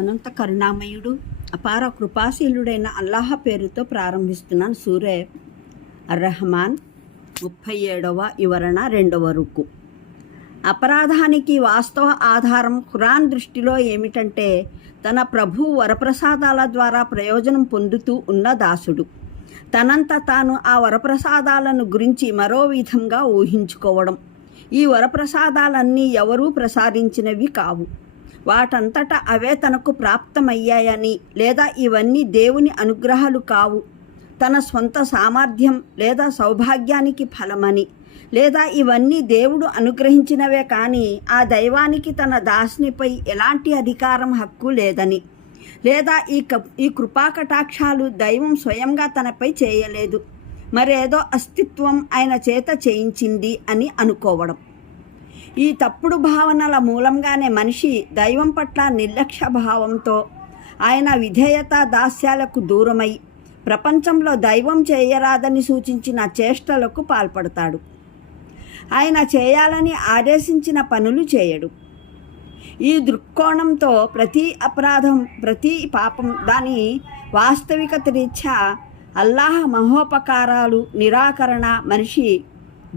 అనంత కరుణామయుడు అపార కృపాశీలుడైన అల్లాహ్ పేరుతో ప్రారంభిస్తున్నాను. సూరే అర్రహమాన్ 37వ వివరణ 2వ రుకు. అపరాధానికి వాస్తవ ఆధారం ఖురాన్ దృష్టిలో ఏమిటంటే తన ప్రభు వరప్రసాదాల ద్వారా ప్రయోజనం పొందుతూ ఉన్న దాసుడు తనంత తాను ఆ వరప్రసాదాలను గురించి మరో విధంగా ఊహించుకోవడం. ఈ వరప్రసాదాలన్నీ ఎవరూ ప్రసాదించినవి కావు, వాటంతటా అవే తనకు ప్రాప్తమయ్యాయని, లేదా ఇవన్నీ దేవుని అనుగ్రహాలు కావు, తన సొంత సామర్థ్యం లేదా సౌభాగ్యానికి ఫలమని, లేదా ఇవన్నీ దేవుడు అనుగ్రహించినవే కానీ ఆ దైవానికి తన దాసునిపై ఎలాంటి అధికారం హక్కు లేదని, లేదా ఈ కృపాకటాక్షాలు దైవం స్వయంగా తనపై చేయలేదు, మరేదో అస్తిత్వం ఆయన చేత చేయించింది అని అనుకోవడం. ఈ తప్పుడు భావనల మూలంగానే మనిషి దైవం పట్ల నిర్లక్ష్య భావంతో ఆయన విధేయత దాస్యాలకు దూరమై ప్రపంచంలో దైవం చేయరాదని సూచించిన చేష్టలకు పాల్పడతాడు. ఆయన చేయాలని ఆదేశించిన పనులు చేయడు. ఈ దృక్కోణంతో ప్రతి అపరాధం, ప్రతి పాపం దాని వాస్తవికత రీత్యా అల్లాహ్ మహోపకారాలు నిరాకరణ, మనిషి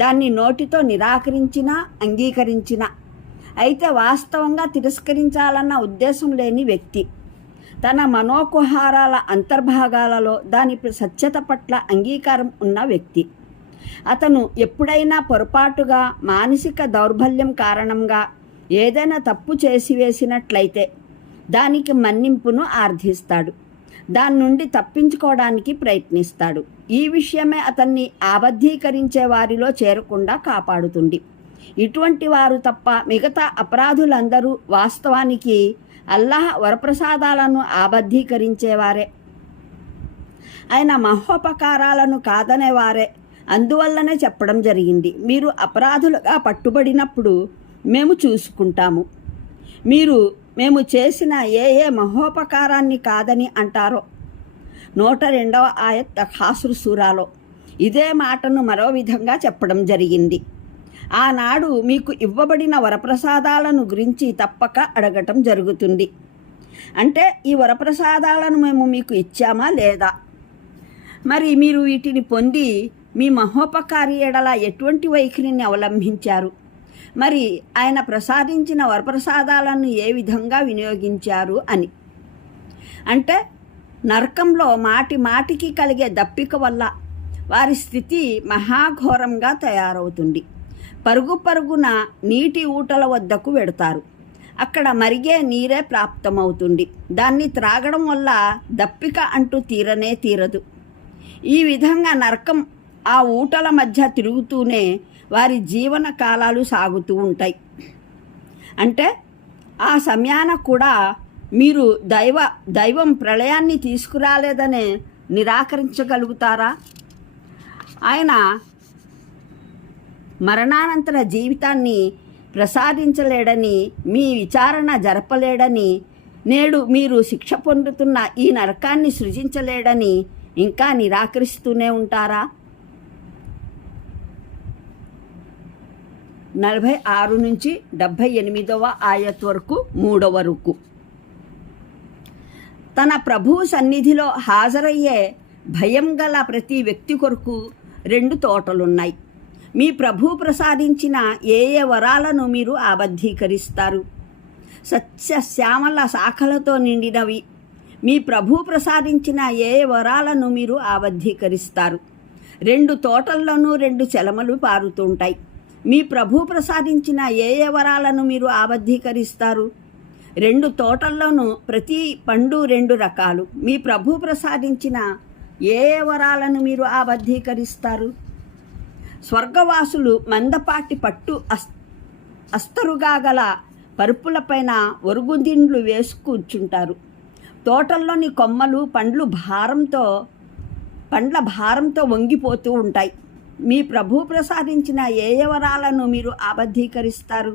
దాన్ని నోటితో నిరాకరించినా అంగీకరించినా, అయితే వాస్తవంగా తిరస్కరించాలన్న ఉద్దేశం లేని వ్యక్తి తన మనోకుహారాల అంతర్భాగాలలో దాని సత్యత పట్ల అంగీకారం ఉన్న వ్యక్తి. అతను ఎప్పుడైనా పొరపాటుగా మానసిక దౌర్బల్యం కారణంగా ఏదైనా తప్పు చేసివేసినట్లయితే దానికి మన్నింపును ఆర్థిస్తాడు, దాని నుండి తప్పించుకోవడానికి ప్రయత్నిస్తాడు. ఈ విషయమే అతన్ని ఆబద్ధీకరించే వారిలో చేరకుండా కాపాడుతుంది. ఇటువంటి వారు తప్ప మిగతా అపరాధులందరూ వాస్తవానికి అల్లాహ్ వరప్రసాదాలను ఆబద్ధీకరించేవారే, ఆయన మహోపకారాలను కాదనేవారే. అందువల్లనే చెప్పడం జరిగింది, మీరు అపరాధులుగా పట్టుబడినప్పుడు మేము చూసుకుంటాము. మేము చేసిన ఏ మహోపకారాన్ని కాదని అంటారో. 102వ ఆయత్ ఖాసుర్ సూరాలో ఇదే మాటను మరో విధంగా చెప్పడం జరిగింది. ఆనాడు మీకు ఇవ్వబడిన వరప్రసాదాలను గురించి తప్పక అడగటం జరుగుతుంది. అంటే ఈ వరప్రసాదాలను మేము మీకు ఇచ్చామా లేదా, మరి మీరు వీటిని పొంది మీ మహోపకారి ఎడల ఎటువంటి వైఖరిని అవలంబించారు, మరి ఆయన ప్రసాదించిన వరప్రసాదాలను ఏ విధంగా వినియోగించారు అని. అంటే నరకంలో మాటి మాటికి కలిగే దప్పిక వల్ల వారి స్థితి మహాఘోరంగా తయారవుతుంది. పరుగు పరుగున నీటి ఊటల వద్దకు వెడతారు, అక్కడ మరిగే నీరే ప్రాప్తమవుతుంది. దాన్ని త్రాగడం వల్ల దప్పిక అంటూ తీరనే తీరదు. ఈ విధంగా నరకం ఆ ఊటల మధ్య తిరుగుతూనే వారి జీవన కాలాలు సాగుతూ ఉంటాయి. అంటే ఆ సమయాన కూడా మీరు దైవం ప్రళయాన్ని తీసుకురాలేదనే నిరాకరించగలుగుతారా? ఆయన మరణానంతర జీవితాన్ని ప్రసాదించలేడని, మీ విచారణ జరపలేడని, నేడు మీరు శిక్ష పొందుతున్న ఈ నరకాన్ని సృజించలేడని ఇంకా నిరాకరిస్తూనే ఉంటారా? 46 నుంచి 78వ ఆయత్ వరకు 3వ రుకు. తన ప్రభువు సన్నిధిలో హాజరయ్యే భయం గల ప్రతి వ్యక్తి కొరకు 2 తోటలున్నాయి. మీ ప్రభువు ప్రసాదించిన ఏ వరాలను మీరు ఆబద్ధీకరిస్తారు? సత్యశ్యామల శాఖలతో నిండినవి. మీ ప్రభువు ప్రసాదించిన ఏ వరాలను మీరు ఆబద్ధీకరిస్తారు? 2 తోటల్లోనూ 2 చెలమలు పారుతుంటాయి. మీ ప్రభు ప్రసాదించిన ఏ వరాలను మీరు ఆబద్ధీకరిస్తారు? 2 తోటల్లోనూ ప్రతి పండు 2 రకాలు. మీ ప్రభు ప్రసాదించిన ఏ వరాలను మీరు ఆబద్ధీకరిస్తారు? స్వర్గవాసులు మందపాటి పట్టు అస్తరుగా గల పరుపులపైన ఒరుగుదిండ్లు వేసి కూర్చుంటారు. తోటల్లోని కొమ్మలు పండ్ల భారంతో వంగిపోతూ ఉంటాయి. మీ ప్రభు ప్రసాదించిన ఏ వరాలను మీరు ఆబద్ధీకరిస్తారు?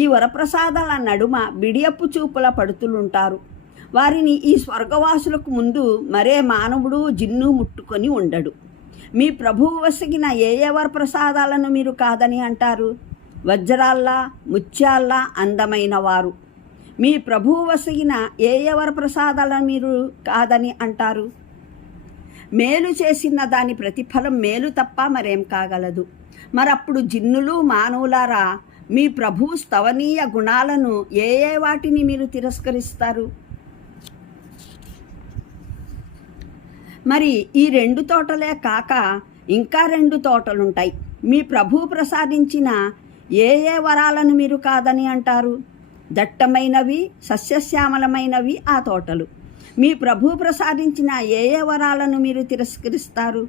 ఈ వరప్రసాదాల నడుమ బిడియప్పు చూపుల పడుతులుంటారు. వారిని ఈ స్వర్గవాసులకు ముందు మరే మానవుడు జిన్ను ముట్టుకొని ఉండడు. మీ ప్రభువు వసగిన ఏ వరప్రసాదాలను మీరు కాదని అంటారు? వజ్రాల్లా ముత్యాల్లా అందమైన వారు, మీ ప్రభువు వసగిన ఏ వరప్రసాదాలను మీరు కాదని అంటారు? మేలు చేసిన దాని ప్రతిఫలం మేలు తప్ప మరేం కాగలదు. మరప్పుడు జిన్నులు మానవులారా, మీ ప్రభువు స్తవనీయ గుణాలను ఏ వాటిని మీరు తిరస్కరిస్తారు? మరి ఈ 2 తోటలే కాక ఇంకా 2 తోటలుంటాయి. మీ ప్రభువు ప్రసాదించిన ఏ వరాలను మీరు కాదని అంటారు? దట్టమైనవి, సస్యశ్యామలమైనవి ఆ తోటలు. మీ ప్రభువు ప్రసాదించిన ఏ వరాలను మీరు తిరస్కరిస్తారు?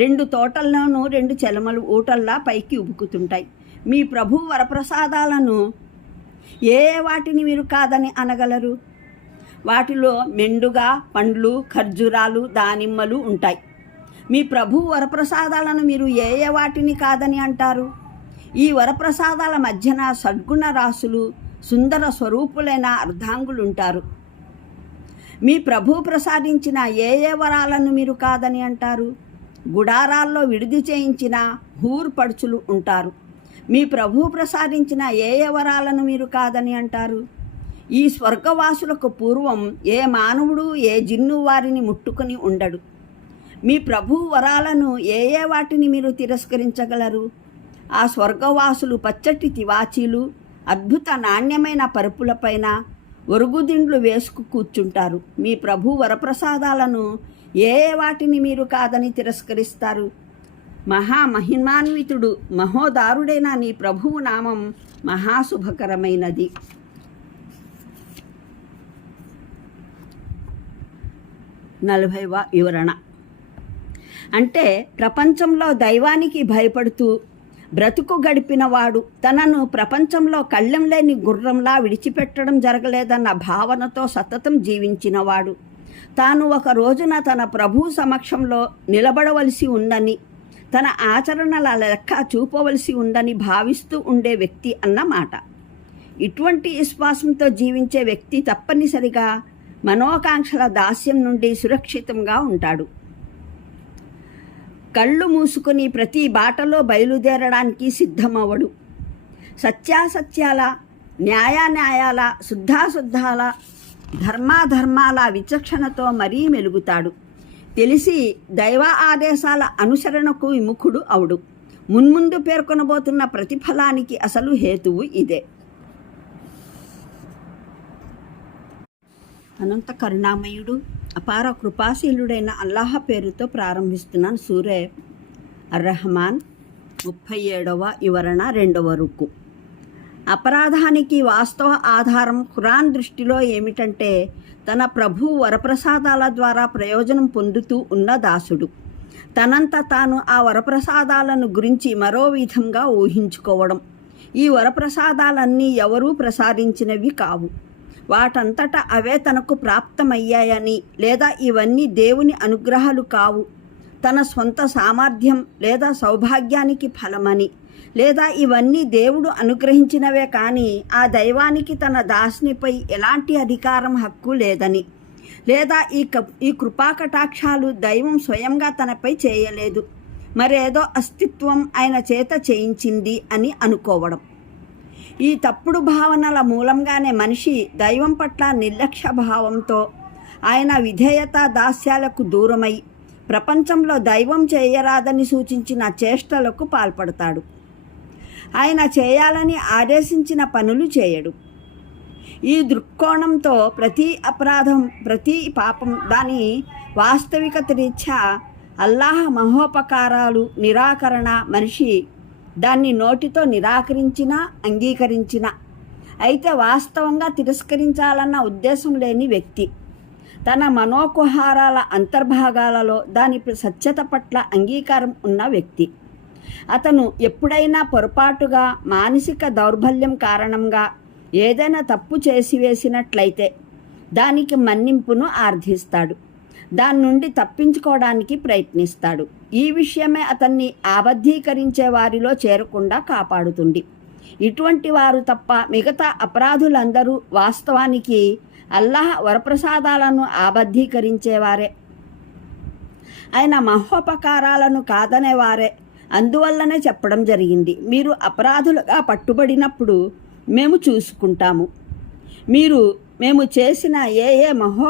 2 తోటల్లోనూ 2 చెలమలు ఊటల్లా పైకి ఉబుకుతుంటాయి. మీ ప్రభువు వరప్రసాదాలను ఏ వాటిని మీరు కాదని అనగలరు? వాటిలో మెండుగా పండ్లు, ఖర్జూరాలు, దానిమ్మలు ఉంటాయి. మీ ప్రభువు వరప్రసాదాలను మీరు ఏ వాటిని కాదని అంటారు? ఈ వరప్రసాదాల మధ్యన సద్గుణ రాసులు, సుందర స్వరూపులైన అర్ధాంగులుంటారు. మీ ప్రభువు ప్రసాదించిన ఏ వరాలను మీరు కాదని అంటారు? గుడారాల్లో విడిది చేయించిన హూర్ పడుచులు ఉంటారు. మీ ప్రభువు ప్రసాదించిన ఏ వరాలను మీరు కాదని అంటారు? ఈ స్వర్గవాసులకు పూర్వం ఏ మానవుడు ఏ జిన్ను వారిని ముట్టుకొని ఉండడు. మీ ప్రభువు వరాలను ఏ వాటిని మీరు తిరస్కరించగలరు? ఆ స్వర్గవాసులు పచ్చటి తివాచీలు, అద్భుత నాణ్యమైన పరుపులపైన ఒరుగుదిండ్లు వేసుకు కూర్చుంటారు. మీ ప్రభు వరప్రసాదాలను ఏ వాటిని మీరు కాదని తిరస్కరిస్తారు? మహామహిమాన్వితుడు, మహోదారుడైన నీ ప్రభువు నామం మహాశుభకరమైనది. 40వ వివరణ. అంటే ప్రపంచంలో దైవానికి భయపడుతూ బ్రతుకు గడిపినవాడు తనను ప్రపంచంలో కళ్ళెం లేని గుర్రంలా విడిచిపెట్టడం జరగలేదన్న భావనతో సతతం జీవించినవాడు, తాను ఒక రోజున తన ప్రభు సమక్షంలో నిలబడవలసి ఉందని, తన ఆచరణల లెక్క చూపవలసి ఉందని భావిస్తూ ఉండే వ్యక్తి అన్నమాట. ఇటువంటి విశ్వాసంతో జీవించే వ్యక్తి తప్పనిసరిగా మనోకాంక్షల దాస్యం నుండి సురక్షితంగా ఉంటాడు. కళ్ళు మూసుకొని ప్రతి బాటలో బయలుదేరడానికి సిద్ధమవడు. సత్యాసత్యాల, న్యాయాన్యాయాల, శుద్ధాశుద్ధాల, ధర్మాధర్మాల విచక్షణతో మరీ మెలుగుతాడు. తెలిసి దైవ ఆదేశాల అనుసరణకు విముఖుడు అవుడు. మున్ముందు పేర్కొనబోతున్న ప్రతిఫలానికి అసలు హేతువు ఇదే. అనంత కరుణామయుడు, అపార కృపాశీలుడైన అల్లాహ్ పేరుతో ప్రారంభిస్తున్నాను. సూరే అర్-రహమాన్ 37వ వివరణ 2వ రుకు. అపరాధానికి వాస్తవ ఆధారం ఖురాన్ దృష్టిలో ఏమిటంటే, తన ప్రభు వరప్రసాదాల ద్వారా ప్రయోజనం పొందుతూ ఉన్న దాసుడు తనంత తాను ఆ వరప్రసాదాలను గురించి మరో విధంగా ఊహించుకోవడం. ఈ వరప్రసాదాలన్నీ ఎవరూ ప్రసాదించినవి కావు, వాటంతటా అవే తనకు ప్రాప్తమయ్యాయని, లేదా ఇవన్నీ దేవుని అనుగ్రహాలు కావు, తన స్వంత సామర్థ్యం లేదా సౌభాగ్యానికి ఫలమని, లేదా ఇవన్నీ దేవుడు అనుగ్రహించినవే కానీ ఆ దైవానికి తన దాసునిపై ఎలాంటి అధికారం, హక్కు లేదని, లేదా ఈ కృపాకటాక్షాలు దైవం స్వయంగా తనపై చేయలేదు, మరేదో అస్తిత్వం ఆయన చేత చేయించింది అని అనుకోవడం. ఈ తప్పుడు భావనల మూలంగానే మనిషి దైవం పట్ల నిర్లక్ష్య భావంతో, ఆయన విధేయత దాస్యాలకు దూరమై ప్రపంచంలో దైవం చేయరాదని సూచించిన చేష్టలకు పాల్పడతాడు. ఆయన చేయాలని ఆదేశించిన పనులు చేయడు. ఈ దృక్కోణంతో ప్రతి అపరాధం, ప్రతి పాపం దాని వాస్తవికత రీత్యా అల్లాహ్ మహోపకారాలు నిరాకరణ, మనిషి దాన్ని నోటితో నిరాకరించినా అంగీకరించినా, అయితే వాస్తవంగా తిరస్కరించాలన్న ఉద్దేశం లేని వ్యక్తి తన మనోకుహారాల అంతర్భాగాలలో దాని సత్యత పట్ల అంగీకారం ఉన్న వ్యక్తి. అతను ఎప్పుడైనా పొరపాటుగా మానసిక దౌర్బల్యం కారణంగా ఏదైనా తప్పు చేసివేసినట్లయితే దానికి మన్నింపును ఆర్థిస్తాడు, దాని నుండి తప్పించుకోవడానికి ప్రయత్నిస్తాడు. ఈ విషయమే అతన్ని ఆబద్ధీకరించే వారిలో చేరకుండా కాపాడుతుంది. ఇటువంటి వారు తప్ప మిగతా అపరాధులందరూ వాస్తవానికి అల్లాహ్ వరప్రసాదాలను ఆబద్ధీకరించేవారే, ఆయన మహోపకారాలను కాదనేవారే. అందువల్లనే చెప్పడం జరిగింది, మీరు అపరాధులుగా పట్టుబడినప్పుడు మేము చూసుకుంటాము, మేము చేసిన ఏ మహో